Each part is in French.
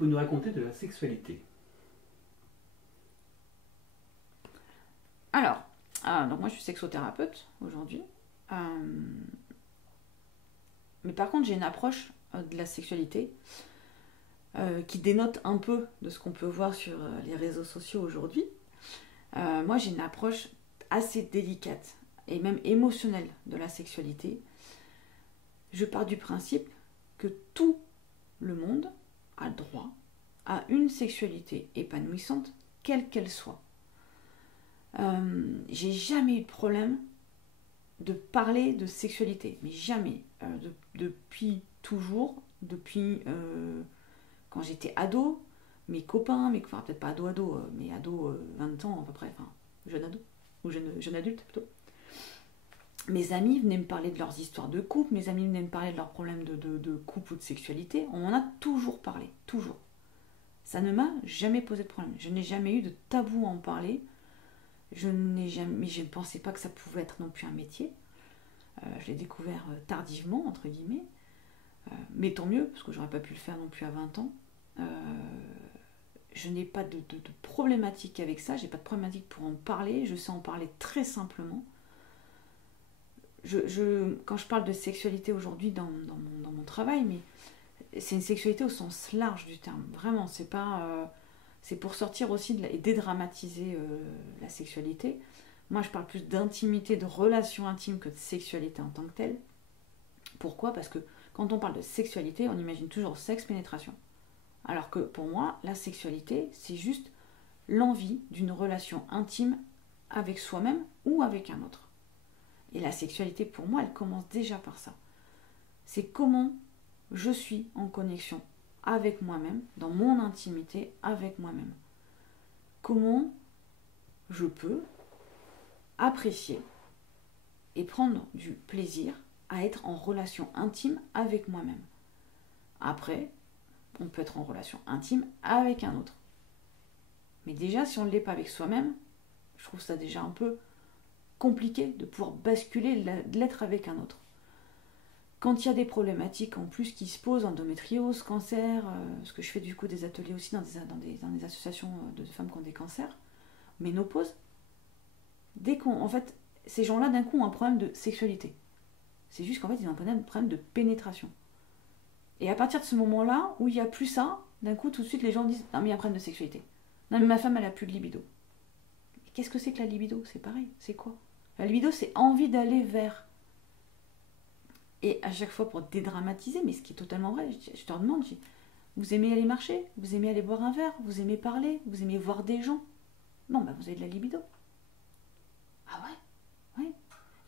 peux nous raconter de la sexualité? Alors, donc moi je suis sexothérapeute aujourd'hui. Mais par contre j'ai une approche de la sexualité qui dénote un peu de ce qu'on peut voir sur les réseaux sociaux aujourd'hui. Moi j'ai une approche assez délicate et même émotionnelle de la sexualité. Je pars du principe que tout le monde a le droit à une sexualité épanouissante, quelle qu'elle soit. J'ai jamais eu de problème de parler de sexualité, mais jamais. Depuis toujours, depuis quand j'étais ado, mes copains, enfin peut-être pas ado, mais ado 20 ans à peu près, enfin jeune ado, ou jeune adulte plutôt. Mes amis venaient me parler de leurs histoires de couple, mes amis venaient me parler de leurs problèmes de couple ou de sexualité. On en a toujours parlé, toujours. Ça ne m'a jamais posé de problème. Je n'ai jamais eu de tabou à en parler. Je ne pensais pas que ça pouvait être non plus un métier. Je l'ai découvert tardivement, entre guillemets. Mais tant mieux, parce que j'aurais pas pu le faire non plus à 20 ans. Je n'ai pas de problématique avec ça, j'ai pas de problématique pour en parler, je sais en parler très simplement. Quand je parle de sexualité aujourd'hui dans mon travail, mais c'est une sexualité au sens large du terme. Vraiment, c'est pas... c'est pour sortir aussi et dédramatiser la sexualité. Moi, je parle plus d'intimité, de relation intime que de sexualité en tant que telle. Pourquoi ? Parce que quand on parle de sexualité, on imagine toujours sexe, pénétration. Alors que pour moi, la sexualité, c'est juste l'envie d'une relation intime avec soi-même ou avec un autre. Et la sexualité, pour moi, elle commence déjà par ça. C'est comment je suis en connexion avec moi-même, dans mon intimité avec moi-même. Comment je peux apprécier et prendre du plaisir à être en relation intime avec moi-même. Après, on peut être en relation intime avec un autre. Mais déjà, si on ne l'est pas avec soi-même, je trouve ça déjà un peu compliqué de pouvoir basculer de l'être avec un autre. Quand il y a des problématiques en plus qui se posent, endométriose, cancer, parce que je fais du coup des ateliers aussi dans des associations de femmes qui ont des cancers, ménopause, en fait, ces gens-là d'un coup ont un problème de sexualité. C'est juste qu'en fait, ils ont un problème de pénétration. Et à partir de ce moment-là, où il n'y a plus ça, d'un coup, tout de suite, les gens disent « Non, mais il y a un problème de sexualité. Non, mais ma femme, elle n'a plus de libido. » Qu'est-ce que c'est que la libido ? C'est pareil, c'est quoi ? La libido, c'est envie d'aller vers. Et à chaque fois, pour dédramatiser, mais ce qui est totalement vrai, je te demande, vous aimez aller marcher ? Vous aimez aller boire un verre ? Vous aimez parler ? Vous aimez voir des gens ? Non, bah vous avez de la libido. Ah ouais ? Ouais.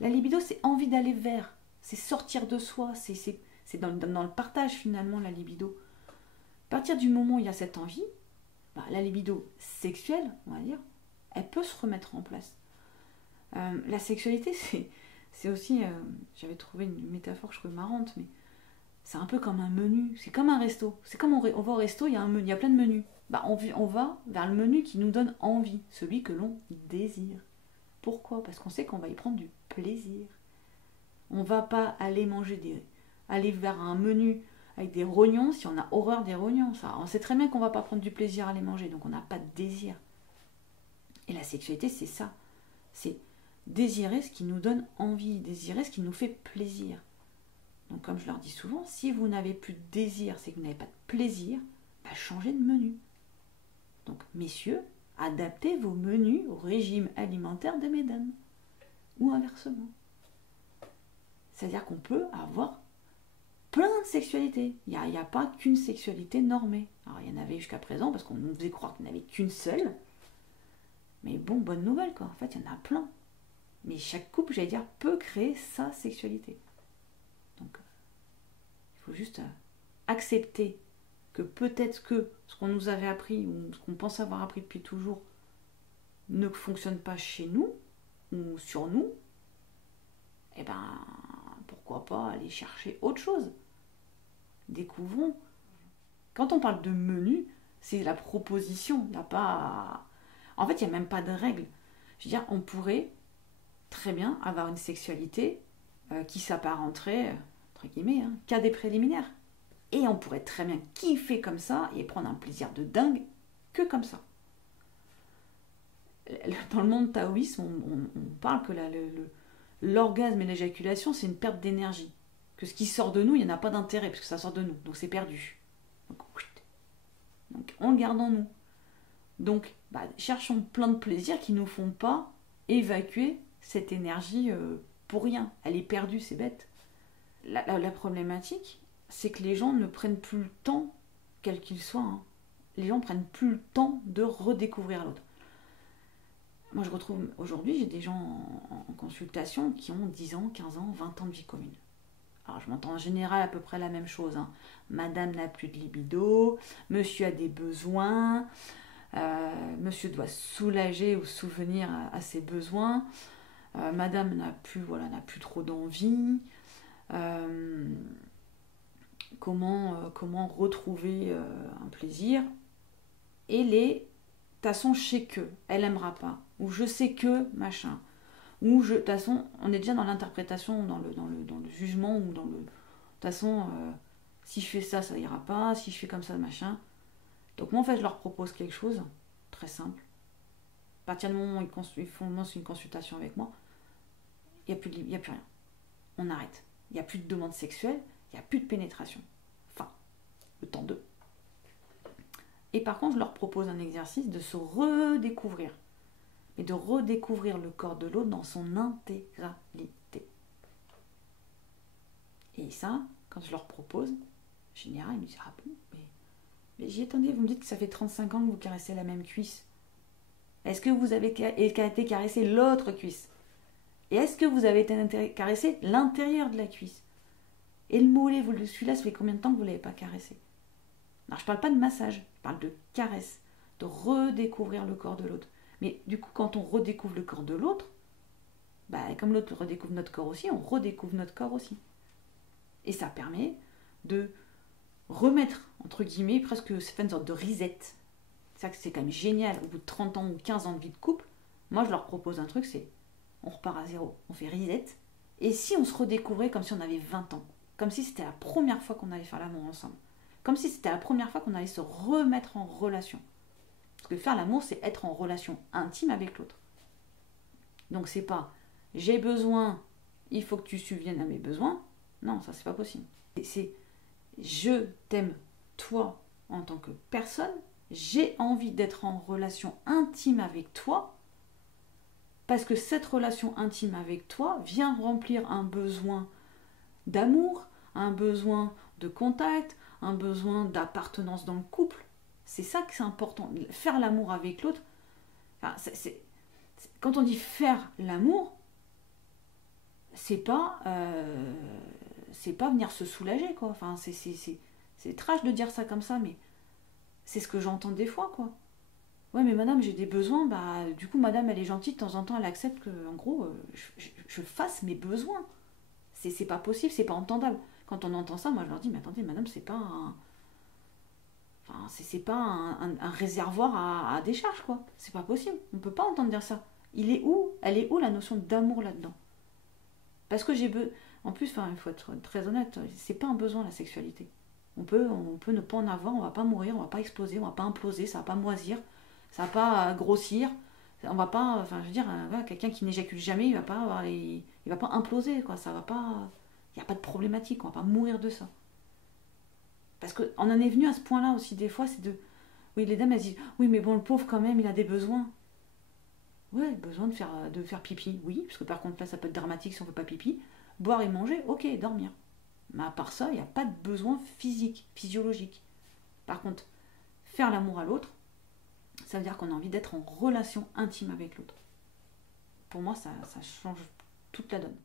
La libido, c'est envie d'aller vers. C'est sortir de soi, c'est dans le partage finalement la libido. À partir du moment où il y a cette envie, bah, la libido sexuelle, on va dire, elle peut se remettre en place. La sexualité, c'est aussi, j'avais trouvé une métaphore que je trouvais marrante, mais c'est un peu comme un menu, c'est comme un resto. C'est comme on va au resto, il y a un menu, il y a plein de menus. Bah, on va vers le menu qui nous donne envie, celui que l'on désire. Pourquoi ? Parce qu'on sait qu'on va y prendre du plaisir. On va pas aller aller vers un menu avec des rognons si on a horreur des rognons. Ça, on sait très bien qu'on va pas prendre du plaisir à les manger, donc on n'a pas de désir. Et la sexualité, c'est ça. C'est désirer ce qui nous donne envie, désirer ce qui nous fait plaisir. Donc comme je leur dis souvent, si vous n'avez plus de désir, c'est que vous n'avez pas de plaisir, bah changez de menu. Donc messieurs, adaptez vos menus au régime alimentaire de mesdames. Ou inversement. C'est-à-dire qu'on peut avoir plein de sexualités. Il n'y a pas qu'une sexualité normée. Alors il y en avait jusqu'à présent, parce qu'on nous faisait croire qu'il n'y en avait qu'une seule. Mais bon, bonne nouvelle quoi, en fait il y en a plein. Mais chaque couple, j'allais dire, peut créer sa sexualité. Donc, il faut juste accepter que peut-être que ce qu'on nous avait appris, ou ce qu'on pense avoir appris depuis toujours, ne fonctionne pas chez nous, ou sur nous. Et ben, pourquoi pas aller chercher autre chose ? Découvrons. Quand on parle de menu, c'est la proposition. Il n'y a pas... En fait, il n'y a même pas de règles. Je veux dire, on pourrait très bien avoir une sexualité qui s'apparenterait, entre guillemets, qu'à des préliminaires. Et on pourrait très bien kiffer comme ça et prendre un plaisir de dingue que comme ça. Dans le monde taoïsme, on parle que l'orgasme et l'éjaculation, c'est une perte d'énergie. Que ce qui sort de nous, il n'y en a pas d'intérêt, parce que ça sort de nous, donc c'est perdu. Donc on le garde en nous. Donc, cherchons plein de plaisirs qui ne nous font pas évacuer cette énergie pour rien. Elle est perdue, c'est bête. La problématique, c'est que les gens ne prennent plus le temps, quel qu'il soit, hein. Les gens ne prennent plus le temps de redécouvrir l'autre. Moi, je retrouve aujourd'hui, j'ai des gens en consultation qui ont 10 ans, 15 ans, 20 ans de vie commune. Alors, je m'entends en général à peu près la même chose, hein. Madame n'a plus de libido, monsieur a des besoins, monsieur doit soulager ou souvenir à ses besoins, madame n'a plus trop d'envie, comment retrouver un plaisir. Et de toute façon, je sais que, elle aimera pas, ou je sais que, machin, ou de toute façon, on est déjà dans l'interprétation, dans le jugement, ou dans le... De toute façon, si je fais ça, ça ira pas, si je fais comme ça, machin. Donc moi, en fait, je leur propose quelque chose, très simple. À partir du moment où ils commencent une consultation avec moi, il n'y a plus rien. On arrête. Il n'y a plus de demande sexuelle, il n'y a plus de pénétration. Enfin, le temps d'eux. Et par contre, je leur propose un exercice de se redécouvrir. Et de redécouvrir le corps de l'autre dans son intégralité. Et ça, quand je leur propose, en général, ils me disent « Ah bon, mais j'y attendez, vous me dites que ça fait 35 ans que vous caressez la même cuisse. Est-ce que vous avez été caresser l'autre cuisse? Et est-ce que vous avez été caresser l'intérieur de la cuisse? Et le mollet, celui-là, ça fait combien de temps que vous ne l'avez pas caressé? Alors, je ne parle pas de massage, je parle de caresse, de redécouvrir le corps de l'autre. Mais du coup, quand on redécouvre le corps de l'autre, comme l'autre redécouvre notre corps aussi, on redécouvre notre corps aussi. Et ça permet de remettre, entre guillemets, presque, c'est pas une sorte de reset. C'est ça que c'est quand même génial, au bout de 30 ans ou 15 ans de vie de couple, moi je leur propose un truc, c'est on repart à zéro, on fait reset. Et si on se redécouvrait comme si on avait 20 ans, comme si c'était la première fois qu'on allait faire l'amour ensemble, comme si c'était la première fois qu'on allait se remettre en relation. Parce que faire l'amour, c'est être en relation intime avec l'autre. Donc c'est pas j'ai besoin, il faut que tu subviennes à mes besoins. Non, ça c'est pas possible. C'est je t'aime toi en tant que personne, j'ai envie d'être en relation intime avec toi, parce que cette relation intime avec toi vient remplir un besoin d'amour, un besoin de contact, un besoin d'appartenance dans le couple. C'est ça que c'est important. Faire l'amour avec l'autre, quand on dit faire l'amour, c'est pas venir se soulager, quoi. Enfin, c'est trash de dire ça comme ça, mais c'est ce que j'entends des fois, quoi. Ouais, mais madame, j'ai des besoins, du coup, madame, elle est gentille, de temps en temps, elle accepte que, en gros, je fasse mes besoins. C'est pas possible, c'est pas entendable. Quand on entend ça, moi, je leur dis, mais attendez, madame, c'est pas un réservoir à décharge, quoi. C'est pas possible, on peut pas entendre dire ça. Elle est où la notion d'amour là-dedans? Parce que en plus, il faut être très honnête, c'est pas un besoin, la sexualité. On peut ne pas en avoir, on va pas mourir, on va pas exploser, on va pas imploser, ça va pas moisir, ça va pas grossir, on va pas, quelqu'un qui n'éjacule jamais, il va pas imploser, quoi, ça va pas, il n'y a pas de problématique, on va pas mourir de ça. Parce qu'on en est venu à ce point-là aussi, des fois, oui, les dames, elles disent, oui, mais bon, le pauvre, quand même, il a des besoins. Ouais, besoin de faire pipi, oui, parce que par contre, là, ça peut être dramatique si on ne fait pas pipi. Boire et manger, ok, dormir. Mais à part ça, il n'y a pas de besoin physique, physiologique. Par contre, faire l'amour à l'autre, ça veut dire qu'on a envie d'être en relation intime avec l'autre. Pour moi, ça change toute la donne.